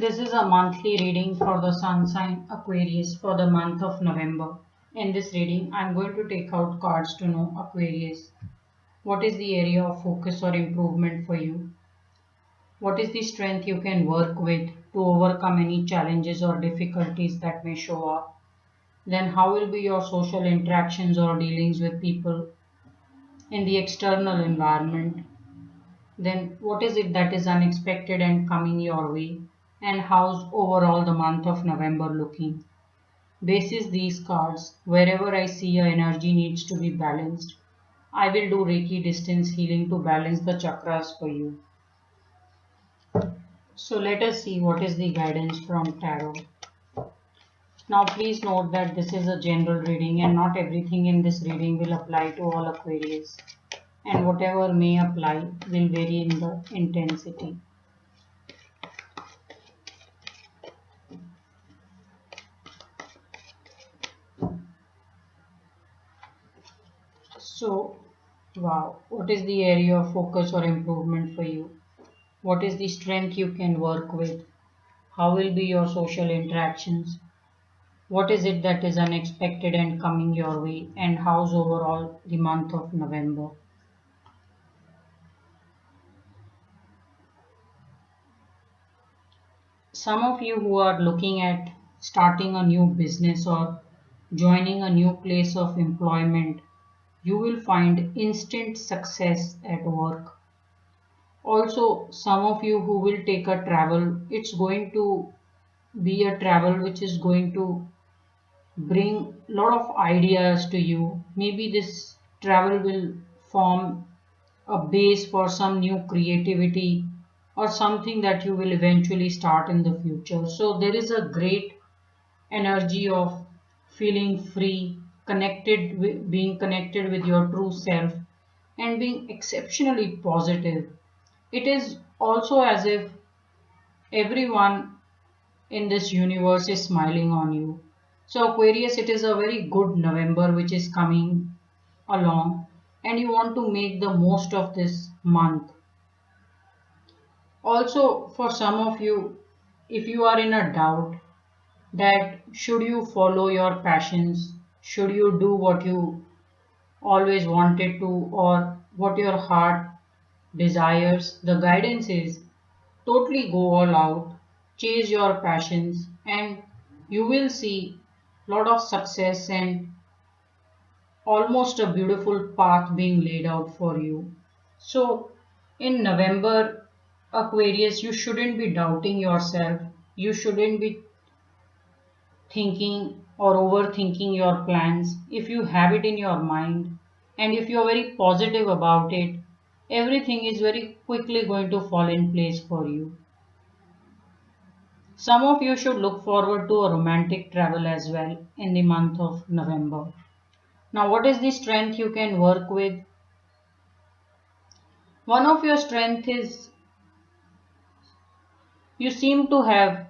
This is a monthly reading for the sun sign Aquarius for the month of November. In this reading, I am going to take out cards to know Aquarius. What is the area of focus or improvement for you? What is the strength you can work with to overcome any challenges or difficulties that may show up? Then, how will be your social interactions or dealings with people in the external environment? Then, what is it that is unexpected and coming your way? And how's overall the month of November looking? Basis these cards, wherever I see your energy needs to be balanced, I will do Reiki distance healing to balance the chakras for you. So let us see what is the guidance from Tarot. Now please note that this is a general reading and not everything in this reading will apply to all Aquarius. And whatever may apply will vary in the intensity. So, wow, what is the area of focus or improvement for you? What is the strength you can work with? How will be your social interactions? What is it that is unexpected and coming your way? And how's overall the month of November? Some of you who are looking at starting a new business or joining a new place of employment, you will find instant success at work. Also, some of you who will take a travel, it's going to be a travel which is going to bring a lot of ideas to you. Maybe this travel will form a base for some new creativity or something that you will eventually start in the future. So there is a great energy of feeling free, connected with, being connected with your true self and being exceptionally positive. It is also as if everyone in this universe is smiling on you. So Aquarius, it is a very good November which is coming along and you want to make the most of this month. Also for some of you, if you are in a doubt that should you follow your passions, should you do what you always wanted to or what your heart desires, the guidance is totally go all out, chase your passions, and you will see lot of success and almost a beautiful path being laid out for you. So in November, Aquarius, you shouldn't be doubting yourself. You shouldn't be thinking or overthinking your plans. If you have it in your mind and if you are very positive about it, everything is very quickly going to fall in place for you. Some of you should look forward to a romantic travel as well in the month of November. Now, what is the strength you can work with? One of your strength is you seem to have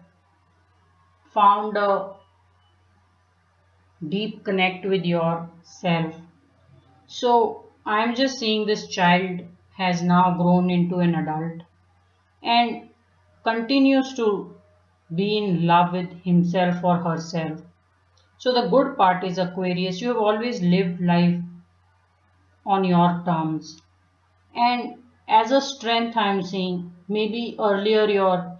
found a deep connect with yourself. So, I am just seeing this child has now grown into an adult and continues to be in love with himself or herself. So the good part is Aquarius, you have always lived life on your terms. And as a strength, I'm seeing maybe earlier your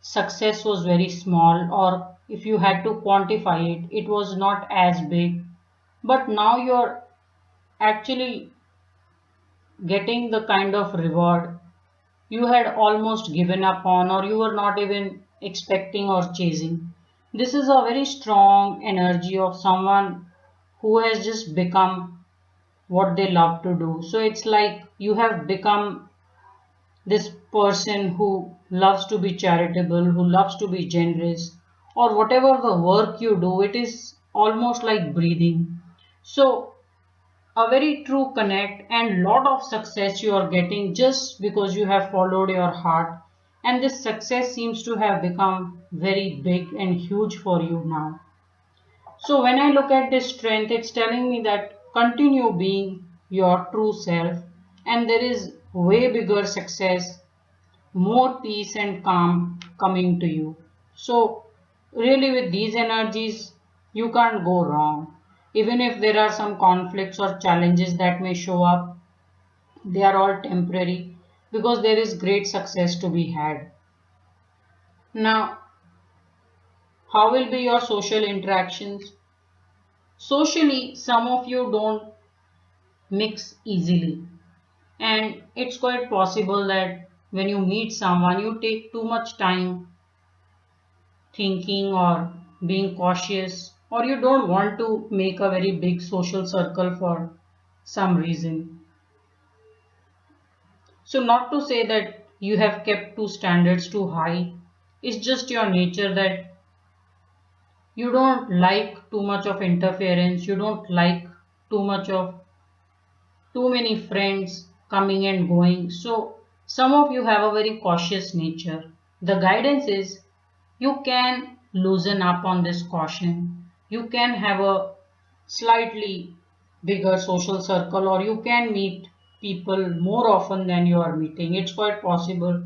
success was very small, or if you had to quantify it, it was not as big. But now you're actually getting the kind of reward you had almost given up on, or you were not even expecting or chasing. This is a very strong energy of someone who has just become what they love to do. So it's like you have become this person who loves to be charitable, who loves to be generous, or whatever the work you do, it is almost like breathing. So a very true connect and lot of success you are getting just because you have followed your heart, and this success seems to have become very big and huge for you now. So when I look at this strength, it's telling me that continue being your true self and there is way bigger success more peace and calm coming to you. So, really, with these energies, you can't go wrong. Even if there are some conflicts or challenges that may show up, they are all temporary because there is great success to be had. Now, how will be your social interactions? Socially, some of you don't mix easily, and it's quite possible that when you meet someone, you take too much time thinking or being cautious, or you don't want to make a very big social circle for some reason. So, not to say that you have kept two standards too high, it's just your nature that you don't like too much of interference, you don't like too much of too many friends coming and going. So, some of you have a very cautious nature. The guidance is you can loosen up on this caution. You can have a slightly bigger social circle, or you can meet people more often than you are meeting. It's quite possible.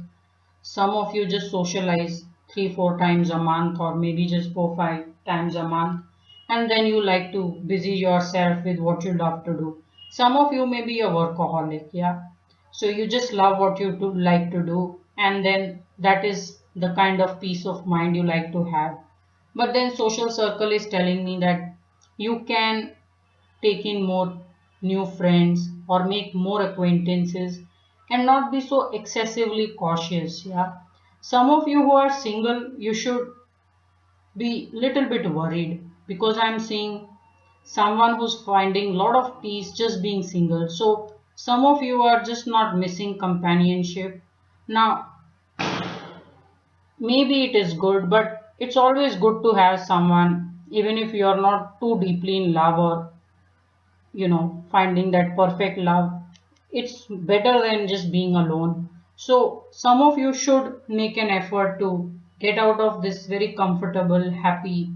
Some of you just socialize 3 4 times a month, or maybe just 4 5 times a month, and then you like to busy yourself with what you love to do. Some of you may be a workaholic, yeah. So you just love what you do, like to do, and then that is the kind of peace of mind you like to have. But then social circle is telling me that you can take in more new friends or make more acquaintances and not be so excessively cautious, yeah. Some of you who are single, you should be little bit worried because I'm seeing someone who's finding a lot of peace just being single. So some of you are just not missing companionship. Now, maybe it is good, but it's always good to have someone, even if you're not too deeply in love or finding that perfect love. It's better than just being alone. So some of you should make an effort to get out of this very comfortable, happy,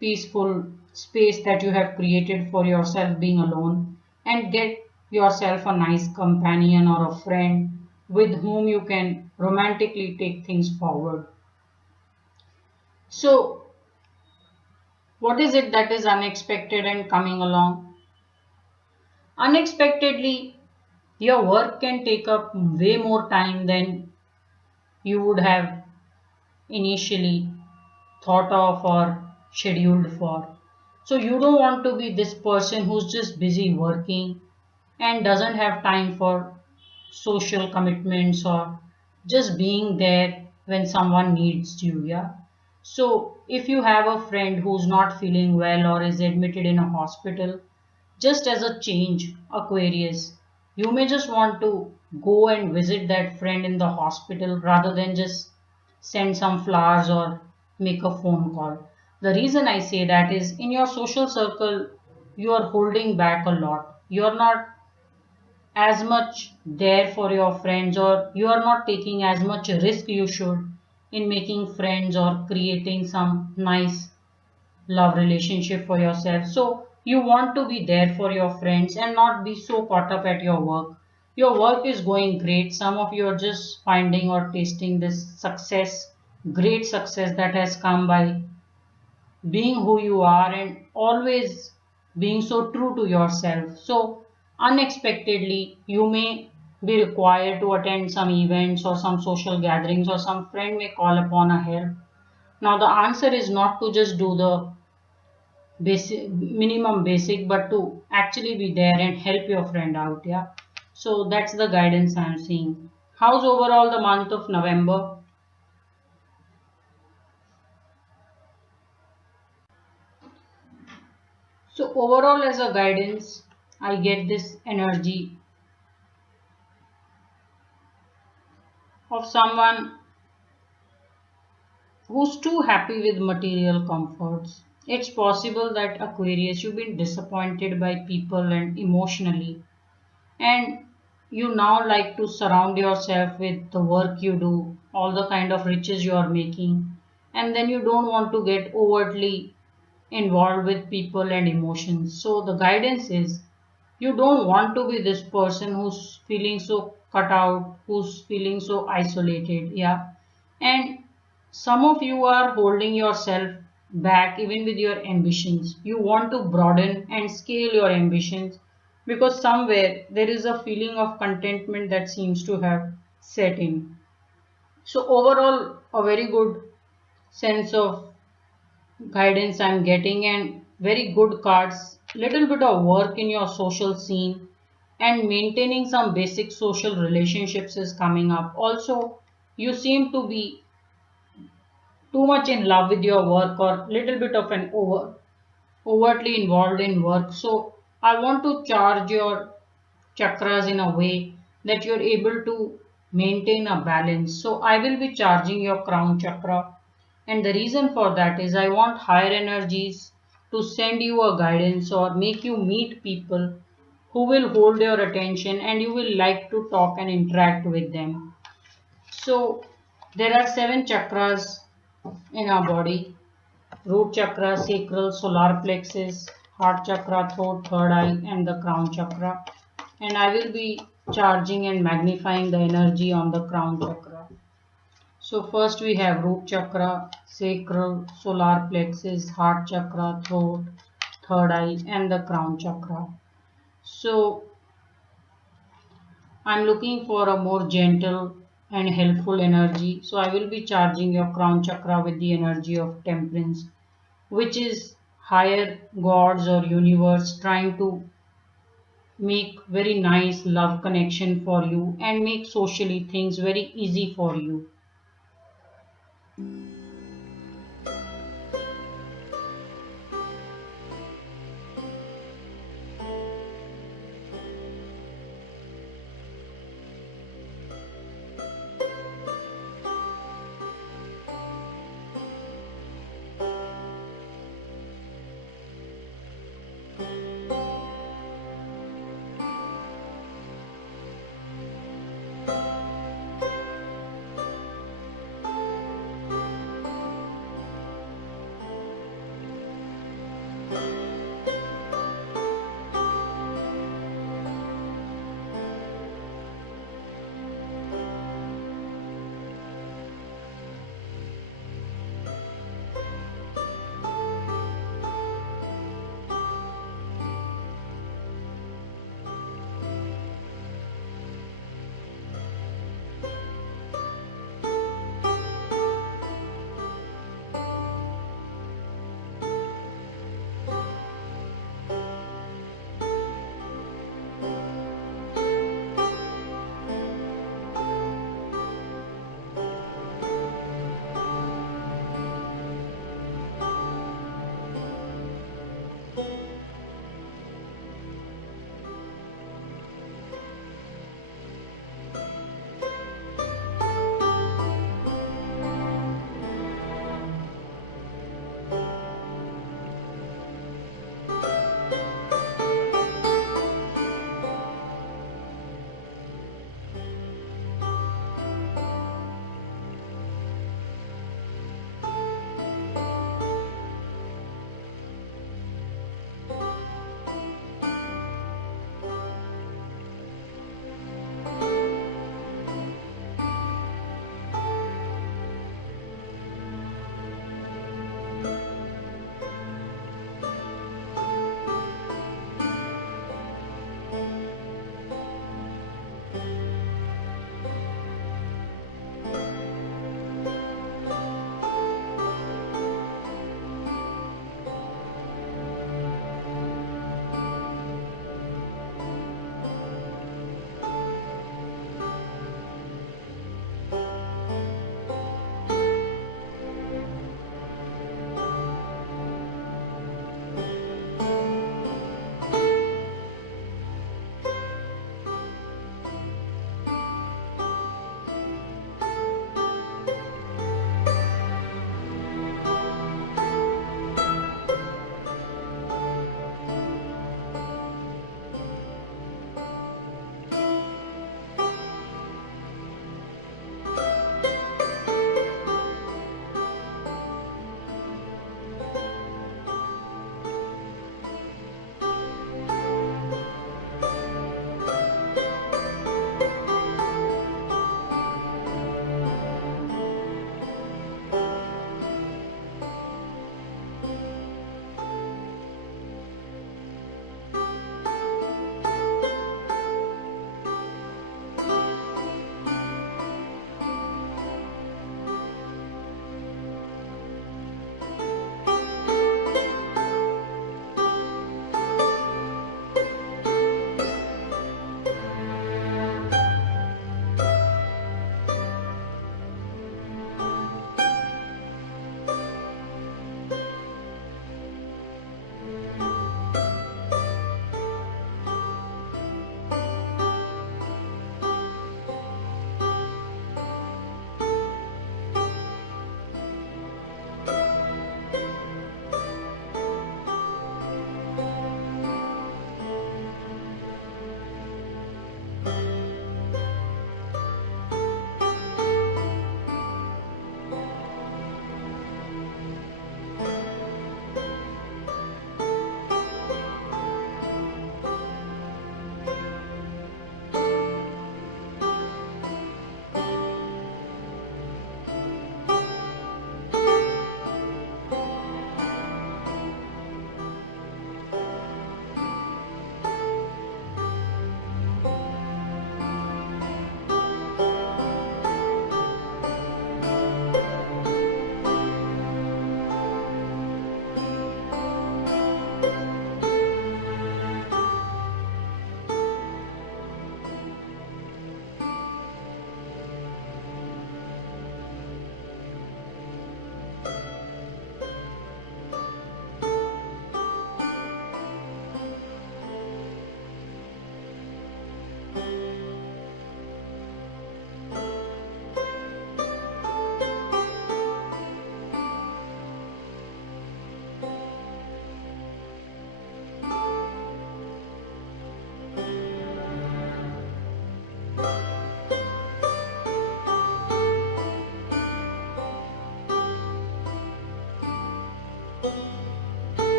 peaceful space that you have created for yourself being alone, and get yourself a nice companion or a friend with whom you can romantically take things forward. So what is it that is unexpected and coming along? Unexpectedly, your work can take up way more time than you would have initially thought of or scheduled for. So you don't want to be this person who's just busy working and doesn't have time for social commitments or just being there when someone needs you, yeah. So if you have a friend who's not feeling well or is admitted in a hospital, just as a change, Aquarius, you may just want to go and visit that friend in the hospital rather than just send some flowers or make a phone call. The reason I say that is in your social circle, you are holding back a lot. You are not as much there for your friends, or you are not taking as much risk you should in making friends or creating some nice love relationship for yourself. So you want to be there for your friends and not be so caught up at your work. Your work is going great. Some of you are just finding or tasting this success, great success that has come by being who you are and always being so true to yourself. So unexpectedly, you may be required to attend some events or some social gatherings, or some friend may call upon a help. Now the answer is not to just do the basic minimum basic, but to actually be there and help your friend out, yeah. So that's the guidance I'm seeing. How's overall the month of November? So overall as a guidance, I get this energy of someone who's too happy with material comforts. It's possible that Aquarius, you've been disappointed by people and emotionally, and you now like to surround yourself with the work you do, all the kind of riches you are making, and then you don't want to get overtly involved with people and emotions. So the guidance is you don't want to be this person who's feeling so cut out, who's feeling so isolated. Yeah. And some of you are holding yourself back even with your ambitions. You want to broaden and scale your ambitions because somewhere there is a feeling of contentment that seems to have set in. So overall, a very good sense of guidance I'm getting and very good cards. Little bit of work in your social scene and maintaining some basic social relationships is coming up. Also, you seem to be too much in love with your work or little bit of an overtly involved in work. So I want to charge your chakras in a way that you're able to maintain a balance. So I will be charging your crown chakra. And the reason for that is I want higher energies to send you a guidance or make you meet people who will hold your attention and you will like to talk and interact with them. So there are seven chakras in our body: root chakra, sacral, solar plexus, heart chakra, throat, third eye, and the crown chakra. And I will be charging and magnifying the energy on the crown chakra. So first we have root chakra, sacral, solar plexus, heart chakra, throat, third eye, and the crown chakra. So I'm looking for a more gentle and helpful energy. So I will be charging your crown chakra with the energy of temperance, which is higher gods or universe trying to make very nice love connection for you and make socially things very easy for you.